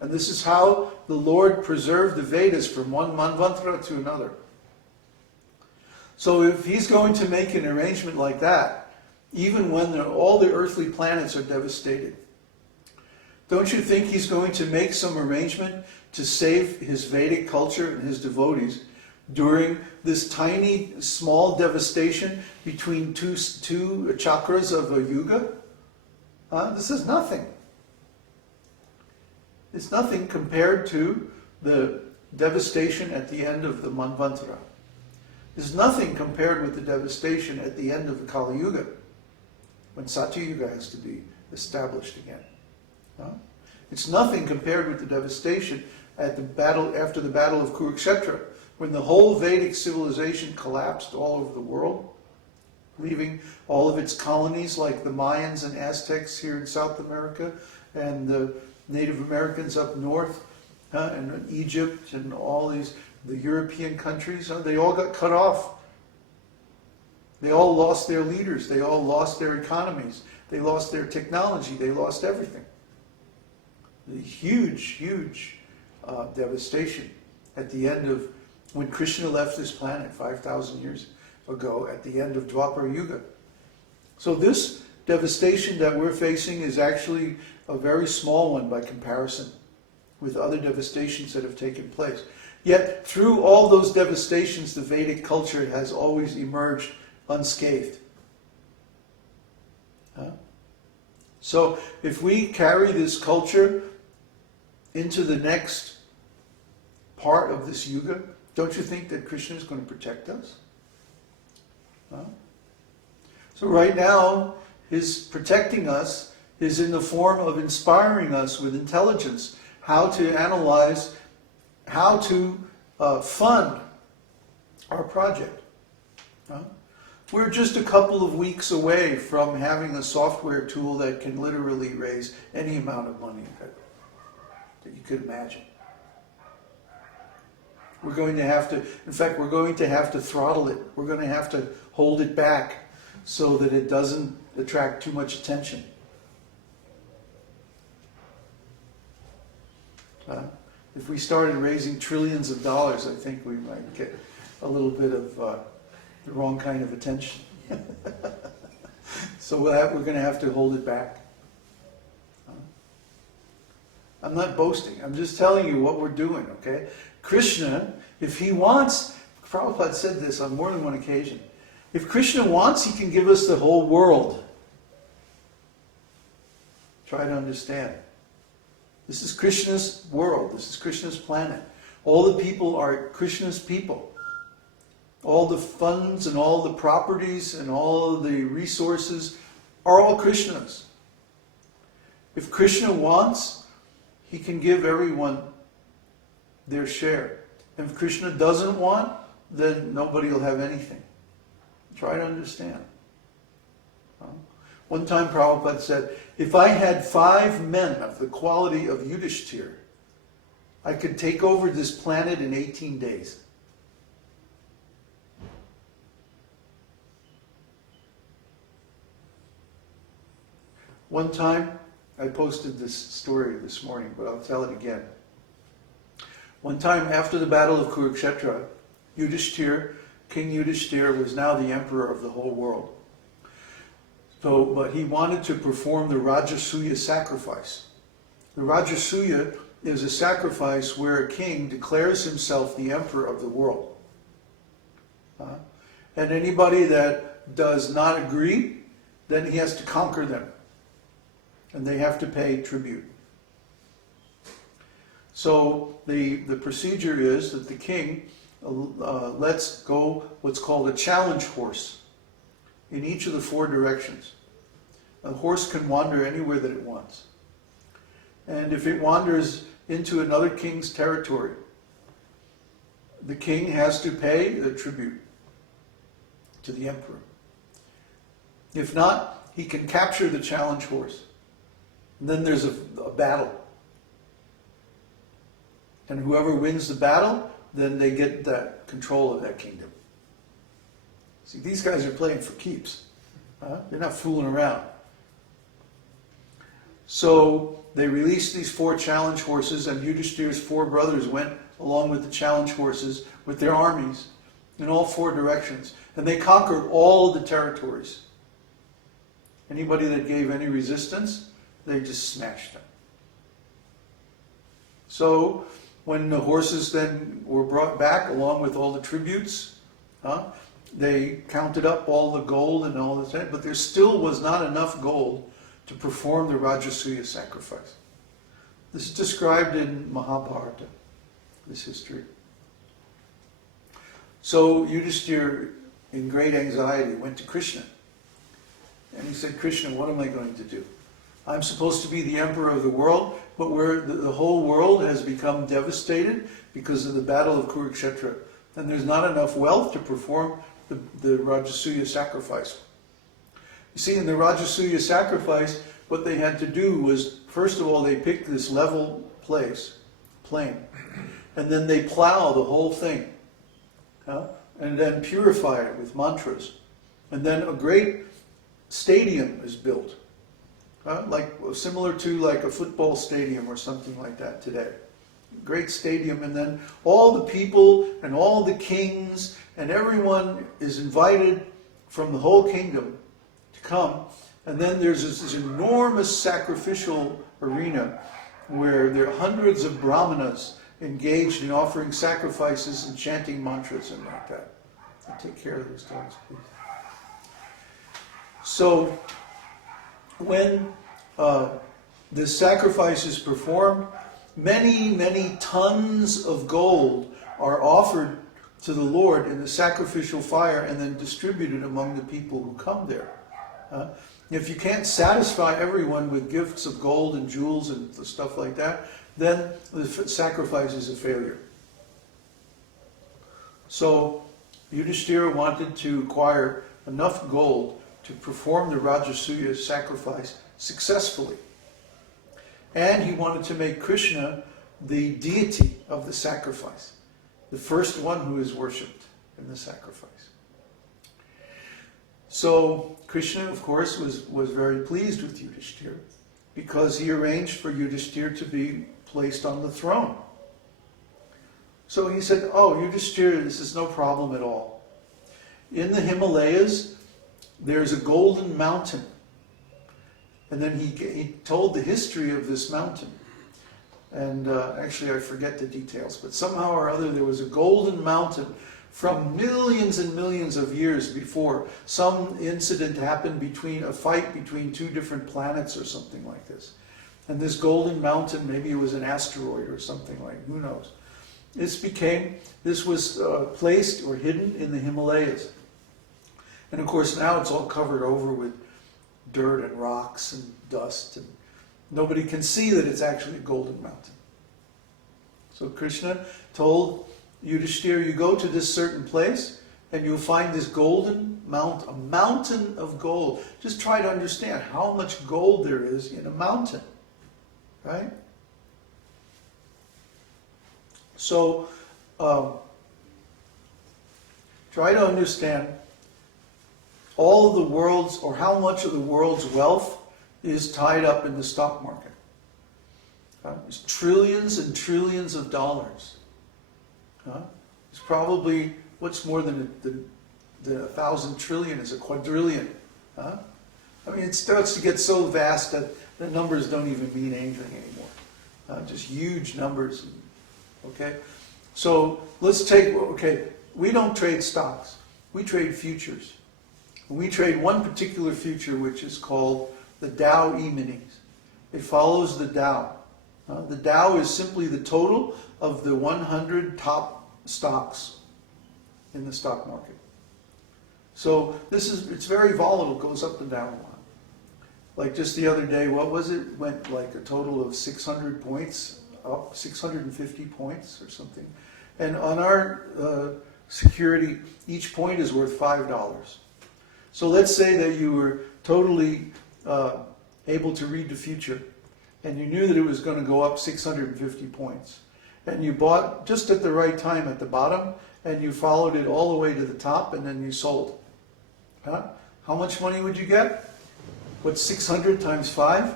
And this is how the Lord preserved the Vedas from one manvantara to another. So if he's going to make an arrangement like that, even when all the earthly planets are devastated, don't you think he's going to make some arrangement to save his Vedic culture and his devotees during this tiny, small devastation between two chakras of a yuga? This is nothing. It's nothing compared to the devastation at the end of the Manvantara. It's nothing compared with the devastation at the end of the Kali Yuga, when Satya Yuga has to be established again. It's nothing compared with the devastation at the battle, after the Battle of Kurukshetra, when the whole Vedic civilization collapsed all over the world, leaving all of its colonies like the Mayans and Aztecs here in South America, and the Native Americans up north, and Egypt, and all these, the European countries, they all got cut off. They all lost their leaders, they all lost their economies, they lost their technology, they lost everything. The huge, huge devastation at the end of, when Krishna left this planet 5,000 years ago, at the end of Dwapara Yuga. So this devastation that we're facing is actually a very small one by comparison with other devastations that have taken place. Yet through all those devastations, the Vedic culture has always emerged unscathed. So if we carry this culture into the next part of this yuga, don't you think that Krishna is going to protect us? So right now, his protecting us is in the form of inspiring us with intelligence, how to analyze, how to fund our project. We're just a couple of weeks away from having a software tool that can literally raise any amount of money that you could imagine. We're going to have to, in fact, we're going to have to throttle it. We're going to have to hold it back so that it doesn't attract too much attention. If we started raising trillions of dollars, I think we might get a little bit of the wrong kind of attention. So we're going to have to hold it back. I'm not boasting. I'm just telling you what we're doing, okay? Krishna, if he wants, Prabhupada said this on more than one occasion, if Krishna wants, he can give us the whole world. Try to understand. This is Krishna's world. This is Krishna's planet. All the people are Krishna's people. All the funds and all the properties and all the resources are all Krishna's. If Krishna wants, he can give everyone their share. And if Krishna doesn't want, then nobody will have anything. Try to understand. One time Prabhupada said, if I had 5 men of the quality of Yudhishthira, I could take over this planet in 18 days. One time, I posted this story this morning, but I'll tell it again. One time after the Battle of Kurukshetra, Yudhishthira, King Yudhishthira, was now the emperor of the whole world. But he wanted to perform the Rajasuya sacrifice. The Rajasuya is a sacrifice where a king declares himself the emperor of the world. And anybody that does not agree, then he has to conquer them. And they have to pay tribute. So the procedure is that the king lets go what's called a challenge horse in each of the 4 directions. A horse can wander anywhere that it wants. And if it wanders into another king's territory, the king has to pay the tribute to the emperor. If not, he can capture the challenge horse. And then there's a battle. And whoever wins the battle, then they get that control of that kingdom. See, these guys are playing for keeps. They're not fooling around. So they released these 4 challenge horses, and Yudhishthira's 4 brothers went along with the challenge horses with their armies in all 4 directions. And they conquered all the territories. Anybody that gave any resistance, they just smashed them. So when the horses then were brought back along with all the tributes, they counted up all the gold and all that, but there still was not enough gold to perform the Rajasuya sacrifice. This is described in Mahabharata, this history. So Yudhishthira, in great anxiety, went to Krishna. And he said, Krishna, what am I going to do? I'm supposed to be the emperor of the world, but the whole world has become devastated because of the battle of Kurukshetra. And there's not enough wealth to perform the Rajasuya sacrifice. You see, in the Rajasuya sacrifice, what they had to do was, first of all, they picked this level plain, and then they plow the whole thing, and then purify it with mantras. And then a great stadium is built, similar to like a football stadium or something like that today. Great stadium, and then all the people and all the kings and everyone is invited from the whole kingdom to come. And then there's this enormous sacrificial arena where there are hundreds of brahmanas engaged in offering sacrifices and chanting mantras and like that. So take care of those dogs, please. So when the sacrifice is performed, many, many tons of gold are offered to the Lord in the sacrificial fire and then distributed among the people who come there. If you can't satisfy everyone with gifts of gold and jewels and stuff like that, then the sacrifice is a failure. So Yudhishthira wanted to acquire enough gold to perform the Rajasuya sacrifice successfully. And he wanted to make Krishna the deity of the sacrifice, the first one who is worshipped in the sacrifice. So Krishna, of course, was very pleased with Yudhishthira because he arranged for Yudhishthira to be placed on the throne. So he said, oh, Yudhishthira, this is no problem at all. In the Himalayas, there's a golden mountain. And then he told the history of this mountain. And actually I forget the details, but somehow or other there was a golden mountain from millions and millions of years before. Some incident happened between a fight between 2 different planets or something like this. And this golden mountain, maybe it was an asteroid or something like, who knows. This was placed or hidden in the Himalayas. And of course now it's all covered over with dirt and rocks and dust, and nobody can see that it's actually a golden mountain. So Krishna told Yudhishthira, you go to this certain place and you'll find this golden mountain, a mountain of gold. Just try to understand how much gold there is in a mountain, right? So try to understand all of the world's, or how much of the world's wealth is tied up in the stock market. There's trillions and trillions of dollars. It's probably, what's more than the 1,000 trillion is a quadrillion. I mean, it starts to get so vast that the numbers don't even mean anything anymore. Just huge numbers. Okay? So let's take, we don't trade stocks. We trade futures. We trade one particular future which is called the Dow E-minis. It follows the Dow. The Dow is simply the total of the 100 top stocks in the stock market. So it's very volatile, goes up and down a lot. Like just the other day, what was it? Went like a total of 600 points, up 650 points or something. And on our security, each point is worth $5. So let's say that you were totally able to read the future, and you knew that it was going to go up 650 points. And you bought just at the right time at the bottom, and you followed it all the way to the top, and then you sold. How much money would you get? What's 600 times 5?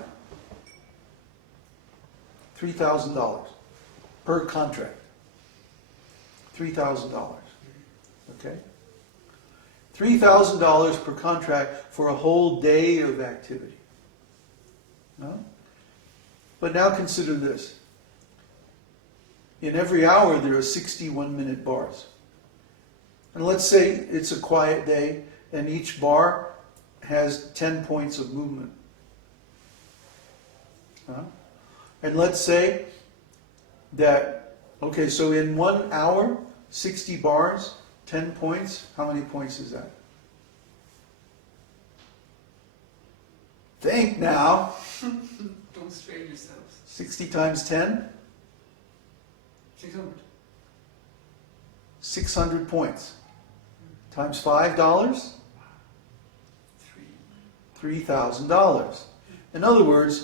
$3,000 per contract. $3,000. Okay? $3,000 per contract for a whole day of activity. No? But now consider this. In every hour there are 61-minute bars. And let's say it's a quiet day and each bar has 10 points of movement. And let's say that, okay, so in 1 hour, 60 bars, 10 points, how many points is that? Think now. Don't strain yourselves. 60 times 10? 600. 600 points. Times $5? $3,000. In other words,